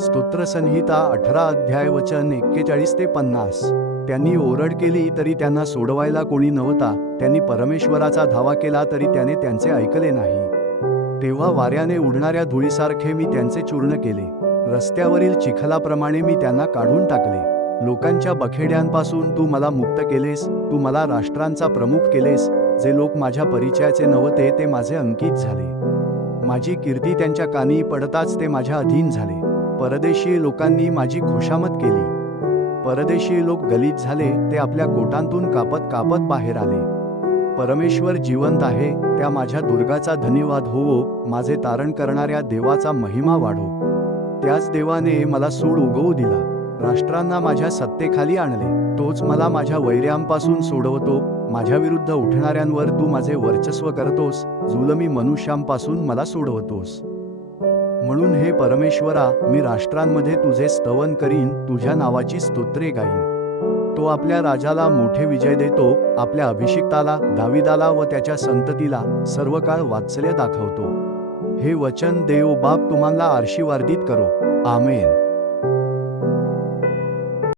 स्तोत्रसंहिता 18 अध्याय वचन 41 ते 50. त्यांनी ओरड केली तरी त्यांना सोडवायला कोणी नव्हता, त्यांनी परमेश्वराचा धावा केला तरी त्याने त्यांचे ऐकले नाही. तेव्हा वाऱ्याने उडणाऱ्या धुळीसारखे मी त्यांचे चूर्ण केले, रस्त्यावरील चिखलाप्रमाणे मी त्यांना काढून टाकले. लोकांच्या बखेड्यांपासून तू मला मुक्त केलेस, तू मला राष्ट्रांचा प्रमुख केलेस. जे लोक माझ्या परिचयाचे नव्हते ते माझे अंकित झाले. माझी कीर्ती त्यांच्या कानी पडताच ते माझ्या अधीन झाले. परदेशी लोकांनी माझी खुशामत केली. परदेशी लोक गलिच्छ झाले, ते आपल्या कोटांतून कापत कापत बाहेर आले. परमेश्वर जिवंत आहे, त्या माझ्या दुर्गाचा धन्यवाद होवो. माझे तारण करणाऱ्या देवाचा महिमा वाढो. त्याच देवाने मला सूड उगवू दिला, राष्ट्रांना माझ्या सत्तेखाली आणले. तोच मला माझ्या वैऱ्यांपासून सोडवतो. माझ्या विरुद्ध उठणाऱ्यांवर तू माझे वर्चस्व करतोस, जुलमी मनुष्यांपासून मला सोडवतोस. म्हणून हे परमेश्वरा, मी राष्ट्रांमध्ये तुझे स्तवन करीन, तुझ्या नावाची स्तोत्रे गाईन. तो आपल्या राजाला मोठे विजय देतो, आपल्या अभिषिक्ताला दाविदाला व त्याच्या संततीला सर्व काळ वात्सल्य दाखवतो. हे वचन देव बाप तुम्हाला आशीर्वादित करो. आमेन.